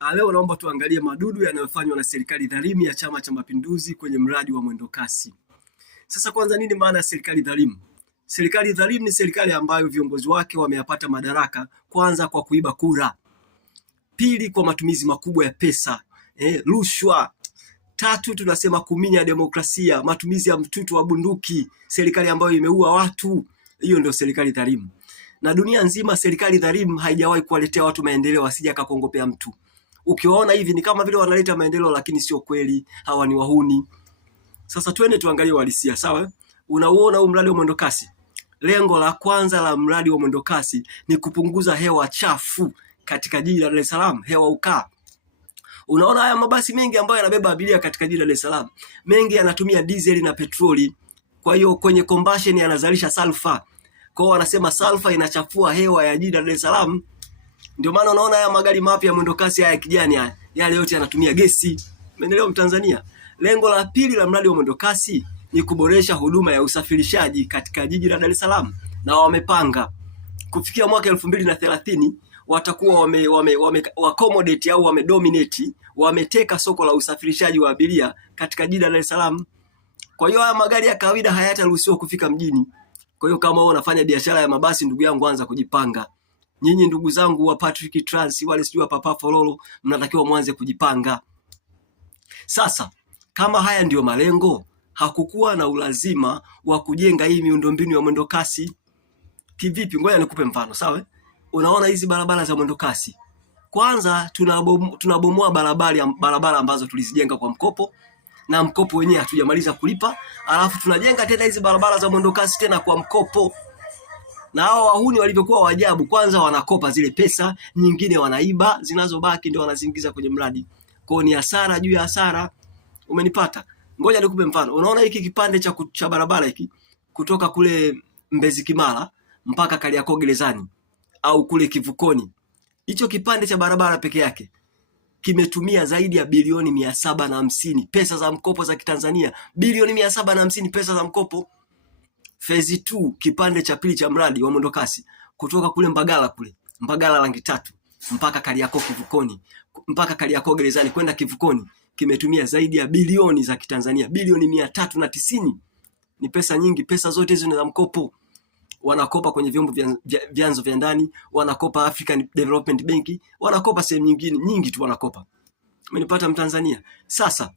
Leo naomba tuangalie madudu yanayofanywa na serikali dhalimu ya Chama cha Mapinduzi kwenye mradi wa mwendokasi. Sasa kwanza, nini maana ya serikali dhalimu? Serikali dhalimu ni serikali ambayo viongozi wake wameyapata madaraka, kwanza kwa kuiba kura, pili kwa matumizi makubwa ya pesa, rushwa, tatu tunasema kuminya demokrasia, matumizi ya mtutu wa bunduki, serikali ambayo imeua watu. Hiyo ndio serikali dhalimu. Na dunia nzima serikali dhalimu haijawahi kuwaletea watu maendeleo, asija akakongopea mtu. Ukiwaona hivi ni kama vile wanaleta maendeleo, lakini sio kweli, hawa ni wahuni. Sasa twende tuangalie uhalisia, sawa? Unauona huu mradi wa mwendokasi. Lengo la kwanza la mradi wa mwendokasi ni kupunguza hewa chafu katika jiji la Dar es Salaam, hewa ukaa. Unaona haya mabasi mengi ambayo yanabeba abiria katika jiji la Dar es Salaam, mengi yanatumia diesel na petroli. Kwa hiyo kwenye combustion yanazalisha sulfur. Kwa hiyo wanasema sulfur inachafua hewa ya jiji la Dar es Salaam. Ndio maana unaona haya magari mapya ya mwendokasi haya kijani haya, yale yote yanatumia gesi. Maendeleo Mtanzania. Lengo la pili la mradi wa mwendokasi ni kuboresha huduma ya usafirishaji katika jiji la Dar es Salaam, na wamepanga kufikia mwaka 2030 watakuwa wame accommodate au wamedominate, wameteka soko la usafirishaji wa abiria katika jiji la Dar es Salaam. Kwa hiyo haya magari ya kawaida hayataruhusiwa kufika mjini. Kwa hiyo kama wewe unafanya biashara ya mabasi, ndugu yangu, anza kujipanga. Nyinyi ndugu zangu wa Patrick Trans, wale sijui wa Papa Fololo, mnatakiwa mwanze kujipanga. Sasa kama haya ndio malengo, hakukuwa na ulazima wa kujenga hii miundombinu ya mwendokasi. Kivipi? Ngoja nikupe mfano, sawa? Unaona hizi barabara za mwendokasi, kwanza tunabomoa barabara ambazo tulizijenga kwa mkopo, na mkopo wenyewe hatujamaliza kulipa, alafu tunajenga tena hizi barabara za mwendokasi tena kwa mkopo. Na hao wahuni walivyokuwa wajabu, kwanza wanakopa zile pesa, nyingine wanaiba, zinazobaki ndio wanaziingiza kwenye mradi. Kwa hiyo ni hasara juu ya hasara. Umenipata? Ngoja nikupe mfano. Unaona hiki kipande cha barabara hiki kutoka kule Mbezi Kimara mpaka Kariakoo Gerezani au kule Kivukoni. Hicho kipande cha barabara peke yake kimetumia zaidi ya bilioni 750 pesa za mkopo za Kitanzania. Bilioni 750 pesa za mkopo. Phase 2 kipande cha pili cha mradi wa mwendokasi kutoka kule Mbagala Rangi Tatu mpaka Kariakoo Kivukoni, mpaka Kariakoo Gerezani kwenda Kivukoni kimetumia zaidi ya bilioni za Kitanzania, bilioni 390. Ni pesa nyingi. Pesa zote hizo ni za mkopo. Wanakopa kwenye vyombo vyanzo vya ndani, wanakopa African Development Bank, wanakopa sehemu nyingine nyingi tu wanakopa. Umenipata Mtanzania? Sasa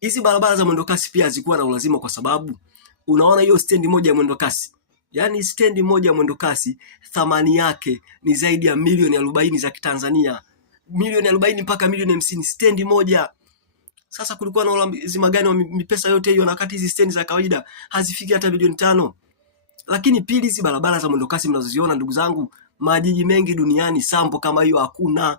hizi barabara za mwendokasi pia zilikuwa na ulazima, kwa sababu unaona hiyo stendi moja ya mwendokasi, yani stendi moja ya mwendokasi thamani yake ni zaidi ya milioni 40 za Kitanzania, milioni 40 mpaka milioni 50 stendi moja. Sasa kulikuwa na ulazima gani wa pesa yote hiyo, na wakati hizi stendi za kawaida hazifiki hata milioni 5? Lakini pili, hizi barabara za mwendokasi mnazoziona ndugu zangu, majiji mengi duniani sampo kama hiyo hakuna.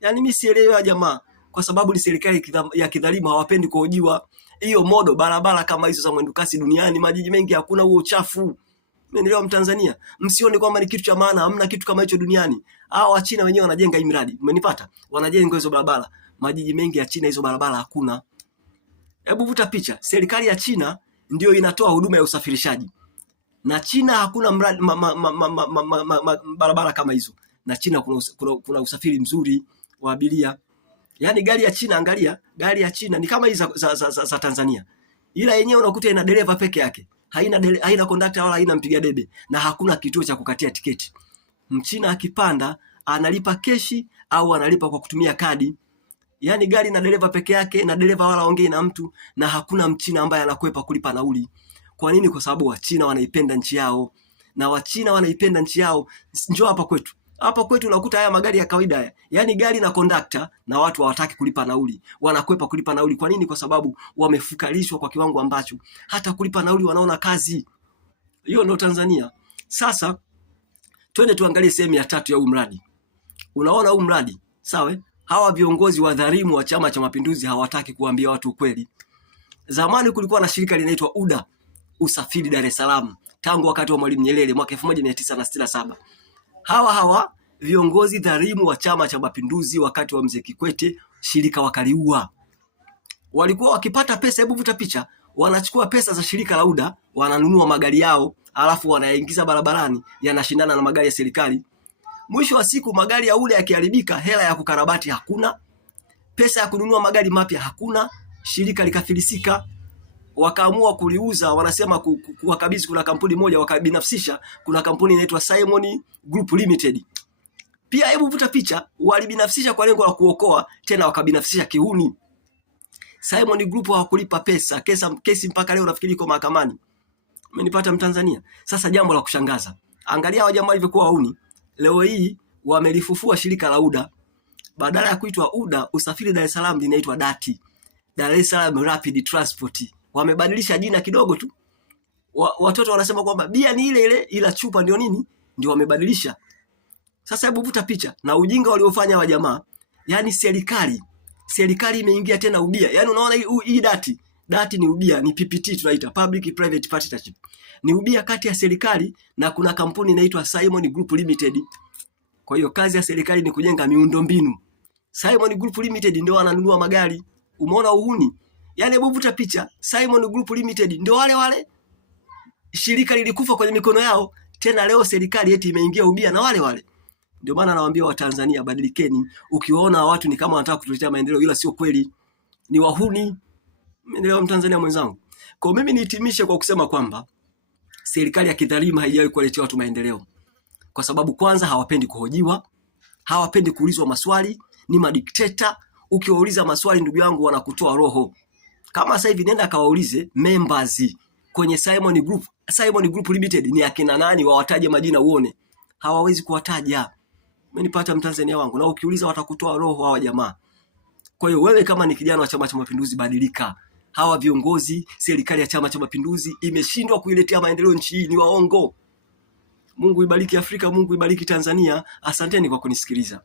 Yani mimi sielewi jamaa, kwa sababu ni serikali ya kidhalimu, hawapendi kuhojiwa. Hiyo modo barabara kama hizo za mwendokasi duniani majiji mengi hakuna huo uchafu. Umeelewa Mtanzania? Msione kwamba ni kitu cha maana, hamna kitu kama hicho duniani. Hao wa China wenyewe wanajenga hii miradi. Umenipata? Wanajenga hizo barabara. Majiji mengi ya China hizo barabara hakuna. Hebu vuta picha. Serikali ya China ndio inatoa huduma ya usafirishaji. Na China hakuna mradi barabara kama hizo. Na China kuna usafiri mzuri wa abiria. Yaani gari ya China, angalia, gari ya China ni kama hizi za Tanzania. Ila yenyewe unakuta ina dereva peke yake. Haina kondakta wala haina mpiga debe, na hakuna kituo cha kukatia tiketi. Mchina akipanda analipa keshi au analipa kwa kutumia kadi. Yaani gari na dereva peke yake, na dereva wala ongei na mtu, na hakuna Mchina ambaye anakwepa kulipa nauli. Kwa nini? Kwa sababu Wachina wanaipenda nchi yao. Na Wachina wanaipenda nchi yao. Njoo hapa kwetu. Hapa kwetu unakuta haya magari ya kawaida haya. Yaani gari na kondakta, na watu hawataki kulipa nauli. Wanakwepa kulipa nauli. Kwa nini? Kwa sababu wamefukalishwa kwa kiwango ambacho hata kulipa nauli wanaona kazi. Hiyo ndio Tanzania. Sasa twende tuangalie sehemu ya tatu ya huu mradi. Unaona huu mradi, sawa? Hawa viongozi wadhalimu wa Chama cha Mapinduzi hawataki kuambia watu ukweli. Zamani kulikuwa na shirika linaitwa UDA, Usafiri Dar es Salaam, tangu wakati wa Mwalimu Nyerere mwaka 1967. Hawa viongozi dhalimu wa Chama cha Mapinduzi wakati wa Mzee Kikwete shirika wakaliua. Walikuwa wakipata pesa, hebu vuta picha, wanachukua pesa za shirika la UDA, wananunua magari yao, alafu wanaingiza barabarani, yanashindana na magari ya serikali. Mwisho wa siku magari ya ule yakiharibika, hela ya kukarabati hakuna, pesa ya kununua magari mapya hakuna, shirika likafilisika. Wakaamua kuliuza, wanasema kuwakabidhi, kuna kampuni moja wakabinafsisha, kuna kampuni inaitwa Simon Group Limited. Pia hebu vuta picha, walibinafsisha kwa lengo la kuokoa, tena wakabinafsisha kihuni. Simon Group hawakulipa pesa, kesi mpaka leo nafikiri iko mahakamani. Umenipata Mtanzania? Sasa jambo la kushangaza, angalia hao jamaa walivyokuwa wauni. Leo hii wamelifufua shirika la UDA. Badala ya kuitwa UDA, usafiri Dar es Salaam linaitwa DART, Dar es Salaam Rapid Transport. Wamebadilisha jina kidogo tu. Watoto wanasema kwamba bia ni ile ile, ila chupa ndio nini? Ndio wamebadilisha. Sasa hebu vuta picha na ujinga waliofanya wa jamaa. Yaani serikali imeingia tena ubia. Yaani unaona hii DART ni ubia, ni PPT tunaita, Public Private Partnership. Ni ubia kati ya serikali na kuna kampuni inaitwa Simon Group Limited. Kwa hiyo kazi ya serikali ni kujenga miundombinu. Simon Group Limited ndio wananunua magari. Umeona uhuni? Yaani hebu vuta picha, Simon Group Limited ndio wale shirika lilikufa kwenye mikono yao, tena leo serikali eti imeingia ubia na wale. Ndio maana nawaambia Watanzania, badilikeni. Ukiwaona watu ni kama wanataka kutuletea maendeleo, ila sio kweli, ni wahuni. Umeelewa Mtanzania mwenzangu? Kwa mimi nihitimishe kwa kusema kwamba serikali ya kidhalimu haijawahi kuwaletea watu maendeleo, kwa sababu kwanza hawapendi kuhojiwa, hawapendi kuulizwa maswali, ni madikteta. Ukiwauliza maswali, ndugu yangu, wanakutoa roho. Kama sasa hivi nenda kawaulize members kwenye Simon Group Limited ni akina nani, wawataje majina uone. Hawawezi kuwataja. Umenipata Mtanzania wangu? Na ukiuliza watakutoa roho hawa jamaa. Kwa hiyo wewe kama ni kijana wa Chama cha Mapinduzi, badilika. Hawa viongozi, serikali ya Chama cha Mapinduzi imeshindwa kuiletea maendeleo nchi hii, ni waongo. Mungu ibariki Afrika, Mungu ibariki Tanzania. Asanteni kwa kunisikiliza.